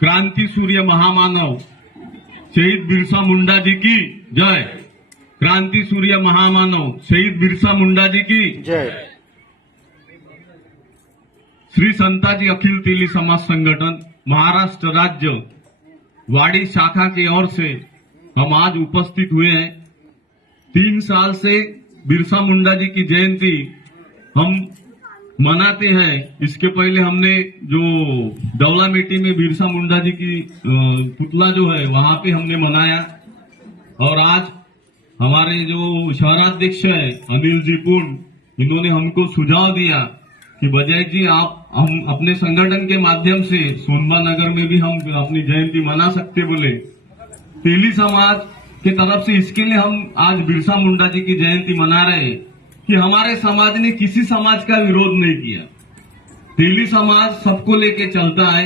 क्रांति सूर्य महामानव शहीद बिरसा मुंडा जी की जय। क्रांति सूर्य महामानव शहीद बिरसा मुंडा जी की जय। श्री संताजी अखिल तेली समाज संगठन महाराष्ट्र राज्य वाड़ी शाखा की ओर से हम आज उपस्थित हुए हैं। 3 साल से बिरसा मुंडा जी की जयंती हम मनाते हैं। इसके पहले हमने जो डवलामेटी में बिरसा मुंडा जी की पुतला जो है वहां पे हमने मनाया, और आज हमारे जो शहराध्यक्ष है अनिल जी पुन, इन्होंने हमको सुझाव दिया कि बजाय जी आप हम अपने संगठन के माध्यम से सोनबा नगर में भी हम अपनी जयंती मना सकते बोले। तेली समाज के तरफ से इसके लिए हम आज बिरसा मुंडा जी की जयंती मना रहे हैं कि हमारे समाज ने किसी समाज का विरोध नहीं किया। तेली समाज सबको लेके चलता है।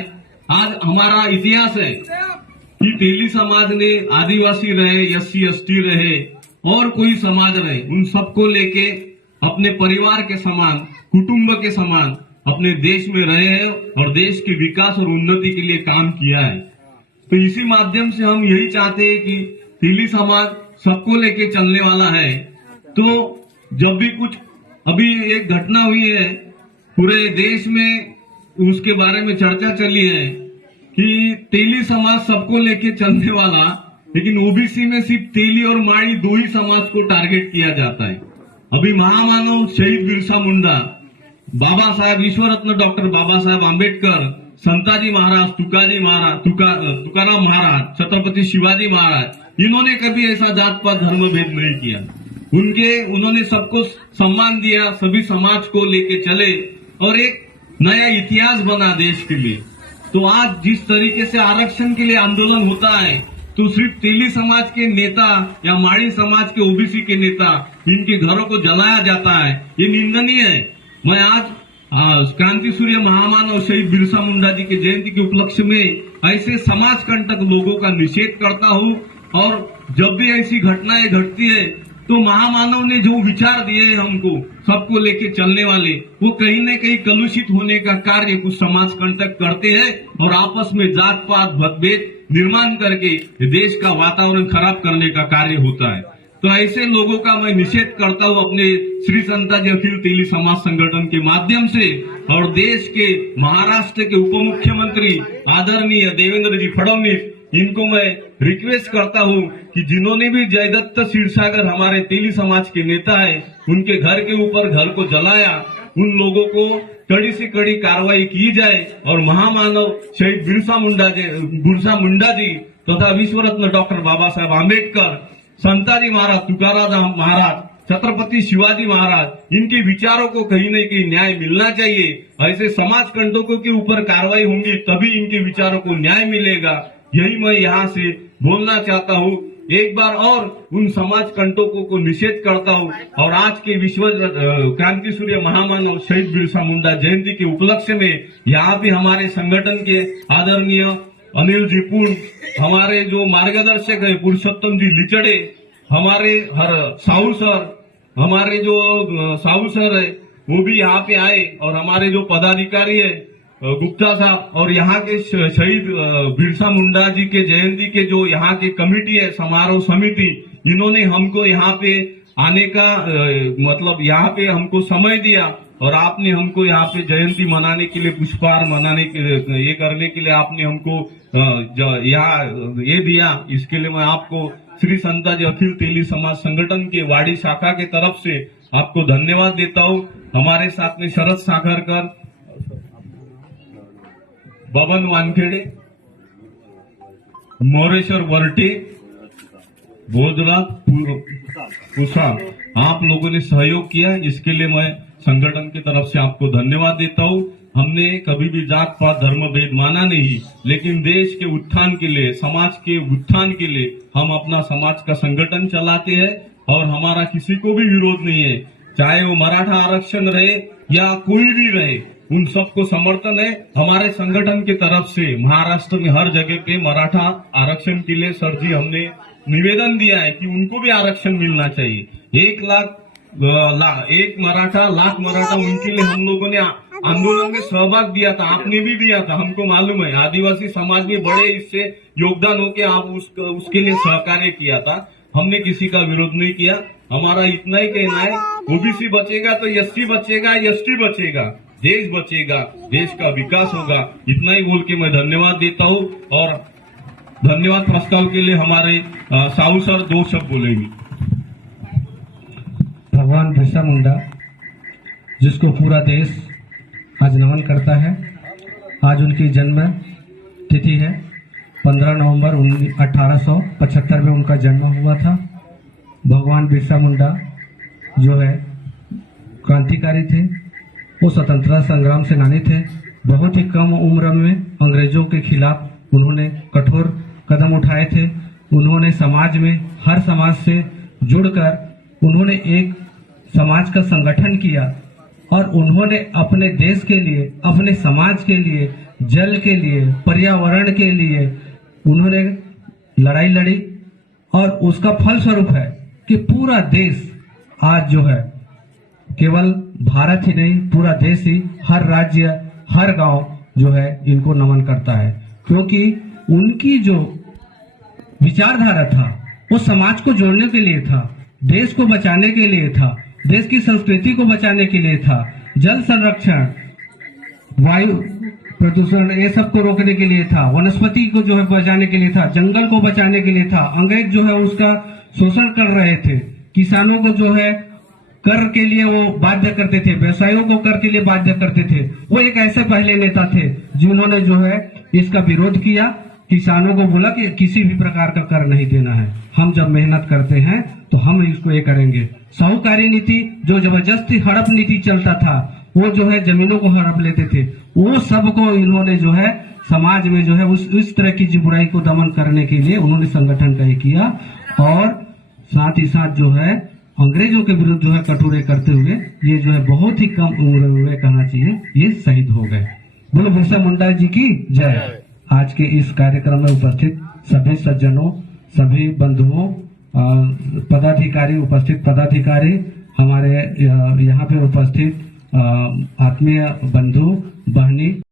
आज हमारा इतिहास है कि तेली समाज ने आदिवासी रहे, SC ST रहे और कोई समाज रहे, उन सबको लेके अपने परिवार के समान, कुटुंब के समान अपने देश में रहे हैं और देश के विकास और उन्नति के लिए काम किया है। तो इसी माध्यम से हम यही चाहते हैं कि तेली समाज सबको लेके चलने वाला है। तो जब भी कुछ अभी एक घटना हुई है पूरे देश में, उसके बारे में चर्चा चली है कि तेली समाज सबको लेके चलने वाला, लेकिन ओबीसी में सिर्फ तेली और माड़ी 2 ही समाज को टारगेट किया जाता है। अभी महामानव शहीद बिरसा मुंडा, बाबा साहेब विश्वरत्न डॉक्टर बाबा साहेब आंबेडकर, संताजी महाराज, तुकाराम महाराज, छत्रपति शिवाजी महाराज, इन्होंने कभी ऐसा जात पात धर्म भेद नहीं किया। उन्होंने सबको सम्मान दिया, सभी समाज को लेके चले और एक नया इतिहास बना देश के लिए। तो आज जिस तरीके से आरक्षण के लिए आंदोलन होता है, तो सिर्फ तेली समाज के नेता या माड़ी समाज के ओबीसी के नेता, इनके घरों को जलाया जाता है, ये निंदनीय है। मैं आज क्रांति सूर्य महामानव शहीद बिरसा मुंडा जी के जयंती के उपलक्ष्य में ऐसे समाज कंटक लोगों का निषेध करता हूँ। और जब भी ऐसी घटनाएं घटती है तो महामानव ने जो विचार दिए हमको, सबको लेके चलने वाले, वो कहीं न कहीं कलुषित होने का कार्य कुछ समाज कंटक करते हैं और आपस में जात पात मतभेद निर्माण करके देश का वातावरण खराब करने का कार्य होता है। तो ऐसे लोगों का मैं निषेध करता हूँ अपने श्री संताजी अखिल तेली समाज संगठन के माध्यम से। और देश के महाराष्ट्र के उप मुख्यमंत्री आदरणीय देवेंद्र जी फडणवीस, इनको मैं रिक्वेस्ट करता हूँ कि जिन्होंने भी जयदत्त क्षीरसागर हमारे तेली समाज के नेता है, उनके घर के ऊपर घर को जलाया, उन लोगों को कड़ी से कड़ी कार्रवाई की जाए और महामानव शहीद बिरसा मुंडा जी तथा विश्वरत्न डॉक्टर बाबा साहेब आंबेडकर, संताजी महाराज, तुकाराम महाराज, छत्रपति शिवाजी महाराज, इनके विचारों को कहीं न कहीं न्याय मिलना चाहिए। ऐसे समाज कंटकों के ऊपर कार्रवाई होंगी तभी इनके विचारों को न्याय मिलेगा। यही मैं यहाँ से बोलना चाहता हूँ। एक बार और उन समाज कंटकों को निषेध करता हूँ और आज के विश्व क्रांति सूर्य महामानव शहीद बिरसा मुंडा जयंती के उपलक्ष्य में यहाँ भी हमारे संगठन के आदरणीय अनिल जी पुन, हमारे जो मार्गदर्शक है पुरुषोत्तम जी लिचड़े, हमारे साहू सर, हमारे जो साहू सर है वो भी यहाँ पे आए, और हमारे जो पदाधिकारी है गुप्ता साहब, और यहाँ के शहीद बिरसा मुंडा जी के जयंती के जो यहाँ के कमेटी है, समारोह समिति, इन्होंने हमको यहाँ पे आने का मतलब यहाँ पे हमको समय दिया और आपने हमको यहाँ पे जयंती मनाने के लिए, पुष्पहार मनाने के ये करने के लिए आपने हमको यहाँ ये दिया। इसके लिए मैं आपको श्री संताजी अखिल तेली समाज संगठन के वाड़ी शाखा के तरफ से आपको धन्यवाद देता हूँ। हमारे साथ में शरद साखरकर, बबन वानखेड़े, मोरेश्वर वर्टे, भोजला पुसा, आप लोगों ने सहयोग किया, इसके लिए मैं संगठन की तरफ से आपको धन्यवाद देता हूँ। हमने कभी भी जात पात धर्म भेद माना नहीं, लेकिन देश के उत्थान के लिए, समाज के उत्थान के लिए हम अपना समाज का संगठन चलाते हैं और हमारा किसी को भी विरोध नहीं है। चाहे वो मराठा आरक्षण रहे या कोई भी रहे, उन सबको समर्थन है हमारे संगठन की तरफ से। महाराष्ट्र में हर जगह पे मराठा आरक्षण के लिए सर जी हमने निवेदन दिया है कि उनको भी आरक्षण मिलना चाहिए। 1 लाख एक मराठा, लाख मराठा, उनके लिए हम लोगों ने आंदोलन में सहभाग दिया था, आपने भी दिया था, हमको मालूम है। आदिवासी समाज में बड़े इससे योगदान होके आप उसके लिए सहकार्य किया था। हमने किसी का विरोध नहीं किया। हमारा इतना ही कहना है, ओबीसी बचेगा तो एससी बचेगा, एसटी बचेगा, देश बचेगा, देश का विकास होगा। इतना ही बोल के मैं धन्यवाद देता हूँ और धन्यवाद प्रस्ताव के लिए हमारे साहू सर 2 शब्द बोलेंगे। भगवान बिरसा मुंडा जिसको पूरा देश आज नमन करता है, आज उनकी जन्म तिथि है। 15 नवंबर 1875 में उनका जन्म हुआ था। भगवान बिरसा मुंडा जो है क्रांतिकारी थे, वो स्वतंत्रता संग्राम सेनानी थे। बहुत ही कम उम्र में अंग्रेजों के खिलाफ उन्होंने कठोर कदम उठाए थे। उन्होंने समाज में हर समाज से जुड़कर उन्होंने एक समाज का संगठन किया और उन्होंने अपने देश के लिए, अपने समाज के लिए, जल के लिए, पर्यावरण के लिए उन्होंने लड़ाई लड़ी और उसका फल स्वरूप है कि पूरा देश आज जो है, केवल भारत ही नहीं पूरा देश ही, हर राज्य, हर गांव जो है इनको नमन करता है, क्योंकि उनकी जो विचारधारा था वो समाज को जोड़ने के लिए था, देश को बचाने के लिए था, देश की संस्कृति को बचाने के लिए था, जल संरक्षण, वायु प्रदूषण ये सब को रोकने के लिए था, वनस्पति को जो है बचाने के लिए था, जंगल को बचाने के लिए था। अंग्रेज जो है उसका शोषण कर रहे थे, किसानों को जो है कर के लिए वो बाध्य करते थे, व्यवसायियों को कर के लिए बाध्य करते थे। वो एक ऐसे पहले नेता थे जिन्होंने जो है इसका विरोध किया, किसानों को बोला कि किसी भी प्रकार का कर नहीं देना है, हम जब मेहनत करते हैं तो हम इसको ये करेंगे। साहूकारी नीति जो जबरदस्ती हड़प नीति चलता था, वो जो है जमीनों को हड़प लेते थे, वो सबको इन्होंने जो है समाज में जो है उस तरह की बुराई को दमन करने के लिए उन्होंने संगठन तय किया और साथ ही साथ जो है अंग्रेजों के विरुद्ध जो है कटोरे करते हुए ये जो है बहुत ही कम उम्र में कहना चाहिए ये शहीद हो गए। बोलो बिरसा मुंडा जी की जय। आज के इस कार्यक्रम में उपस्थित सभी सज्जनों, सभी बंधुओं, पदाधिकारी, उपस्थित पदाधिकारी, हमारे यहाँ पे उपस्थित आत्मीय बंधु बहनी